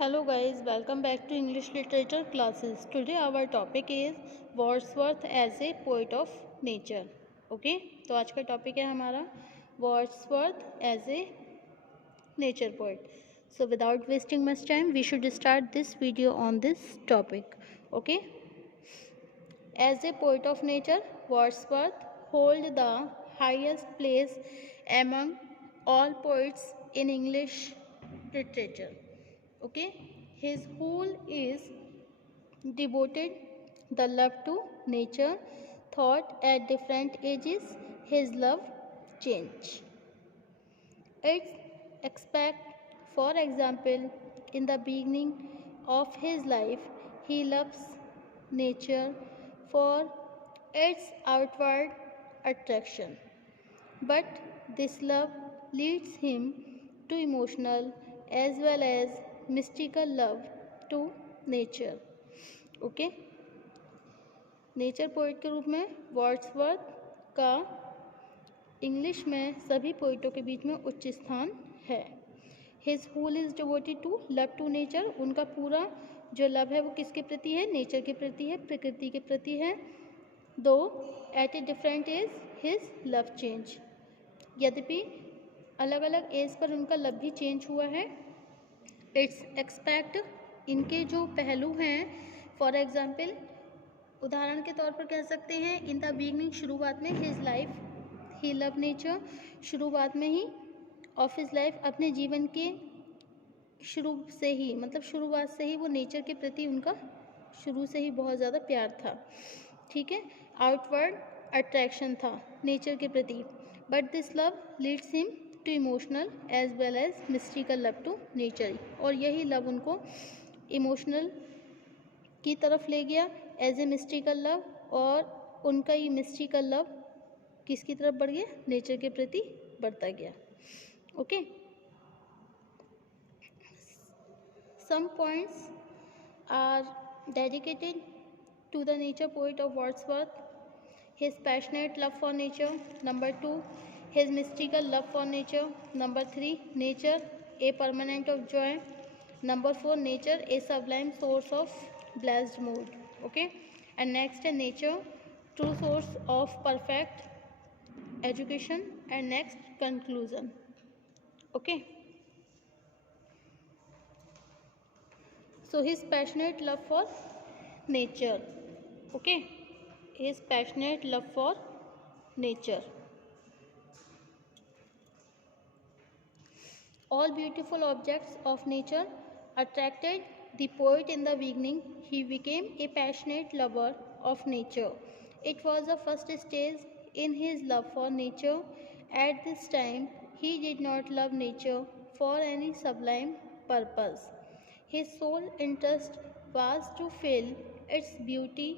Hello guys, welcome back to English literature classes. Today our topic is Wordsworth as a poet of nature. Okay, तो आज का topic है हमारा Wordsworth as a nature poet. So without wasting much time, we should start this video on this topic. Okay, as a poet of nature, Wordsworth hold the highest place among all poets in English literature. Okay, his whole is devoted the love to nature. Thought at different ages his love change its aspect. For example, in the beginning of his life he loves nature for its outward attraction, but this love leads him to emotional as well as mystical love to nature. Okay, nature poet के रूप में Wordsworth का English में सभी पोइटों के बीच में उच्च स्थान है. His whole is devoted to love to nature. उनका पूरा जो लव है वो किसके प्रति है? नेचर के प्रति है, प्रकृति के प्रति है. Though at a different age his love change. यद्यपि अलग अलग एज पर उनका लव भी चेंज हुआ है. इट्स एक्सपेक्ट, इनके जो पहलू हैं, फॉर एग्जाम्पल उदाहरण के तौर पर कह सकते हैं, इन द बिगनिंग शुरुआत में, हिज लाइफ ही लव नेचर, शुरुआत में ही, ऑफ हिज लाइफ अपने जीवन के शुरू से ही, मतलब शुरुआत से ही वो नेचर के प्रति उनका शुरू से ही बहुत ज़्यादा प्यार था. ठीक है, आउटवर्ड अट्रैक्शन था नेचर के प्रति. But this love leads him to emotional as well as mystical love to nature. और यही लव उनको इमोशनल की तरफ ले गया एज ए मिस्टिकल लव, और उनका ये मिस्टिकल लव किसकी तरफ बढ़ गया? नेचर के प्रति बढ़ता गया. Okay, some points are dedicated to the nature poet of Wordsworth. His passionate love for nature. Number 2, his mystical love for nature. Number 3, nature a permanent of joy. Number 4, nature a sublime source of blessed mood. Okay, and next nature true source of perfect education, and next conclusion. Okay, so his passionate love for nature. Okay, his passionate love for nature. All beautiful objects of nature attracted the poet in the beginning. He became a passionate lover of nature. It was the first stage in his love for nature. At this time, he did not love nature for any sublime purpose. His sole interest was to feel its beauty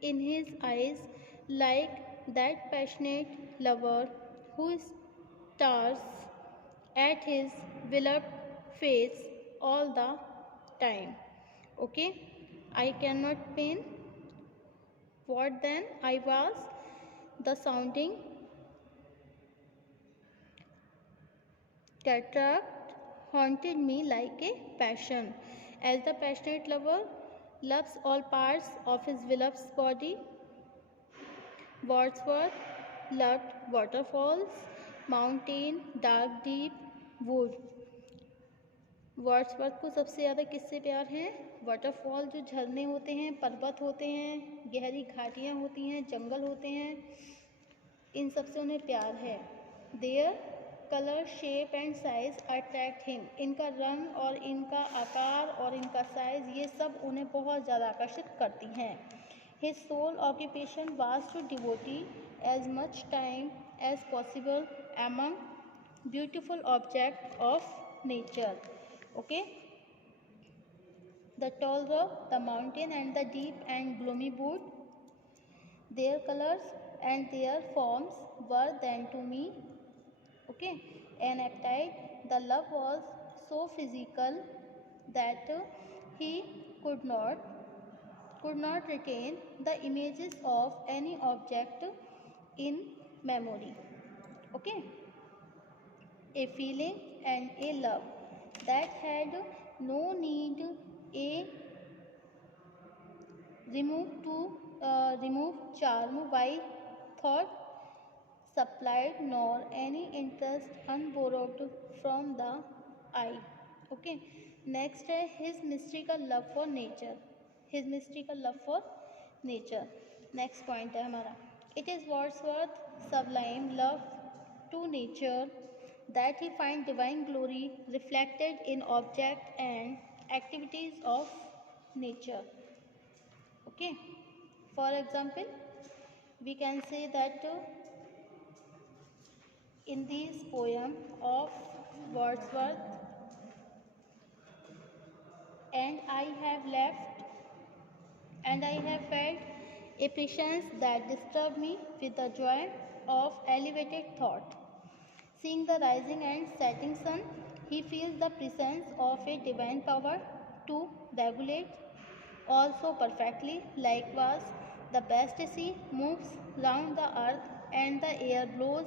in his eyes, like that passionate lover who stares at his beloved face all the time. Okay, I cannot pain. What then? I was the sounding cataract haunted me like a passion. As the passionate lover loves all parts of his beloved's body, Wordsworth loved waterfalls, mountain, dark deep, wood. Wordsworth को सबसे ज़्यादा किससे प्यार है? Waterfall, जो झरने होते हैं, पर्वत होते हैं, गहरी घाटियाँ होती हैं, जंगल होते हैं, इन सब से उन्हें प्यार है. Their colour, shape and size attract him. इनका रंग और इनका आकार और इनका साइज, ये सब उन्हें बहुत ज़्यादा आकर्षित करती हैं. His sole occupation was to devote as much time as possible among beautiful objects of nature. Okay, the tall rock, the mountain, and the deep and gloomy wood, their colors and their forms were then to me, okay, an appetite. The love was so physical that he could not retain the images of any object in memory. Okay, a feeling and a love that had No need a remove charm by thought supplied nor any interest unborrowed from the eye. Okay. Next है his mystical love for nature. His mystical love for nature. Next point है हमारा. It is Wordsworth sublime love to nature that he finds divine glory reflected in objects and activities of nature. Okay. For example, we can say that in this poem of Wordsworth, and I have left and I have felt a prescience that disturbed me with the joy of elevated thought. Seeing the rising and setting sun, he feels the presence of a divine power to regulate also perfectly. Likewise, the best sea moves round the earth and the air blows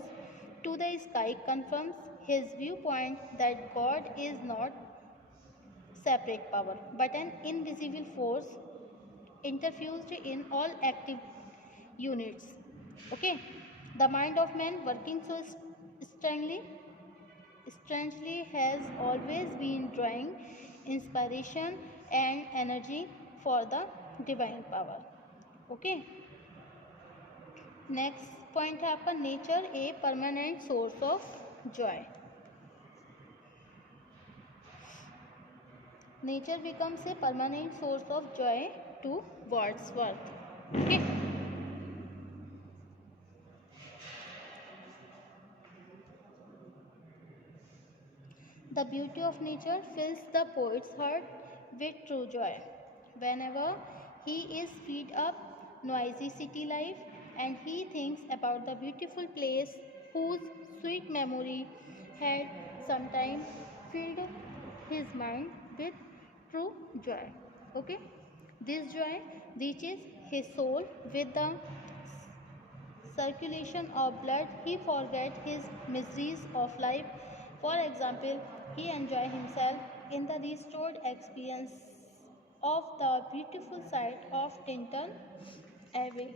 to the sky confirms his viewpoint that God is not separate power but an invisible force interfused in all active units. Okay, the mind of man working so strangely has always been drawing inspiration and energy for the divine power. Okay, next point है आपका nature a permanent source of joy. Nature becomes a permanent source of joy to Wordsworth. Okay. The beauty of nature fills the poet's heart with true joy. Whenever he is fed up noisy city life and he thinks about the beautiful place whose sweet memory had sometime filled his mind with true joy. Okay? This joy reaches his soul with the circulation of blood. He forgets his miseries of life. For example, he enjoys himself in the restored experience of the beautiful sight of Tinton Abbey.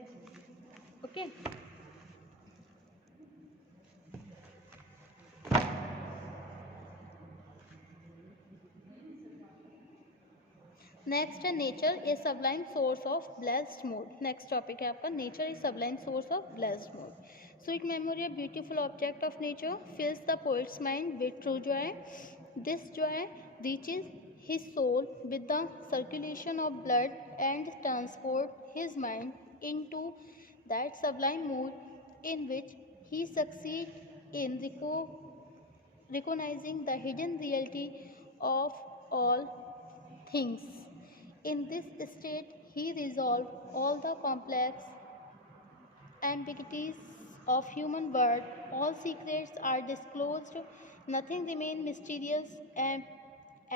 Okay. Next है nature a sublime source of blessed mood. Next topic है आपका nature is sublime source of blessed mood. Sweet memory of beautiful object of nature fills the poet's mind with true joy. This joy reaches his soul with the circulation of blood and transport his mind into that sublime mood in which he succeeds in recognizing the hidden reality of all things. In this state, he resolved all the complex ambiguities of human world. All secrets are disclosed, nothing remains mysterious, and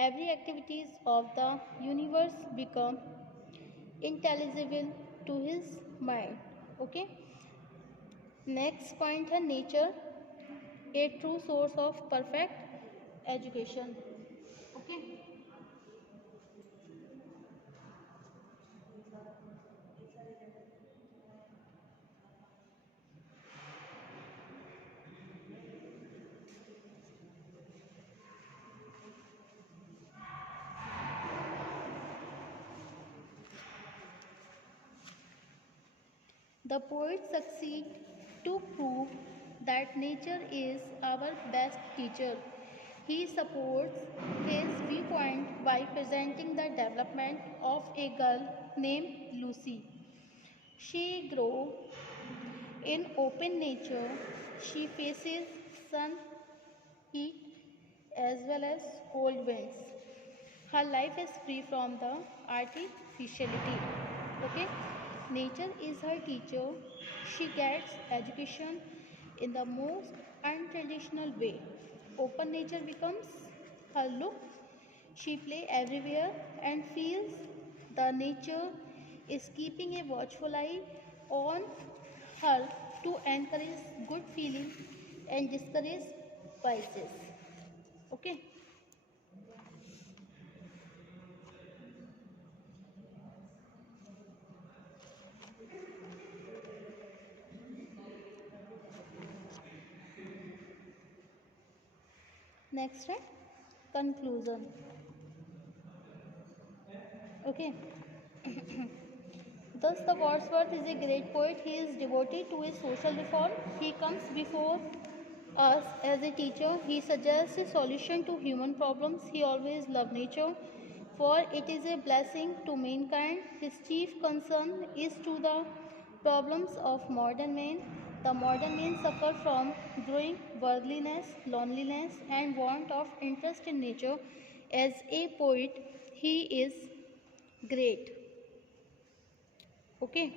every activities of the universe become intelligible to his mind. Okay. Next point है nature, a true source of perfect education. Okay. The poet succeeds to prove that nature is our best teacher. He supports his viewpoint by presenting the development of a girl named Lucy. She grew in open nature. She faces sun, heat, as well as cold winds. Her life is free from the artificiality. Okay, nature is her teacher. She gets education in the most untraditional way. Open nature becomes her look. She play everywhere and feels the nature is keeping a watchful eye on her to encourage good feeling and discourage vices. Okay. Next है conclusion. Okay. Thus, the Wordsworth is a great poet. He is devoted to his social reform. He comes before us as a teacher. He suggests a solution to human problems. He always loved nature, for it is a blessing to mankind. His chief concern is to the problems of modern man. The modern man suffer from growing worldliness, loneliness, and want of interest in nature. As a poet, he is great. Okay.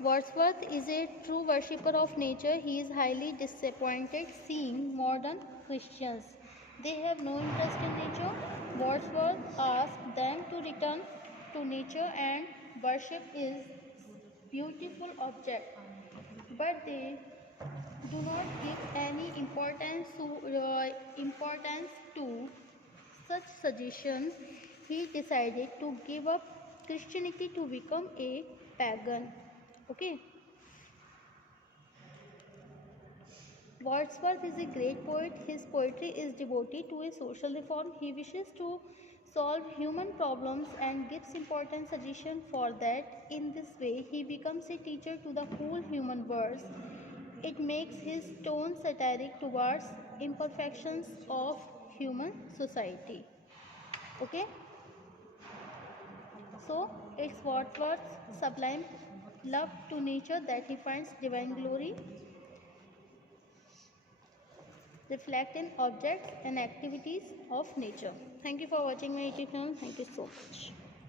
Wordsworth is a true worshipper of nature. He is highly disappointed seeing modern Christians. They have no interest in nature. Wordsworth asks them to return to nature and worship his beautiful object. But they do not give any importance to such suggestions. He decided to give up Christianity to become a pagan. Okay. Wordsworth is a great poet. His poetry is devoted to a social reform. He wishes to solve human problems and gives important suggestions for that. In this way, he becomes a teacher to the whole human world. It makes his tone satiric towards imperfections of human society. Okay. So it's Wordsworth's sublime love to nature that he finds divine glory reflect in objects and activities of nature. Thank you for watching my YouTube channel. Thank you so much.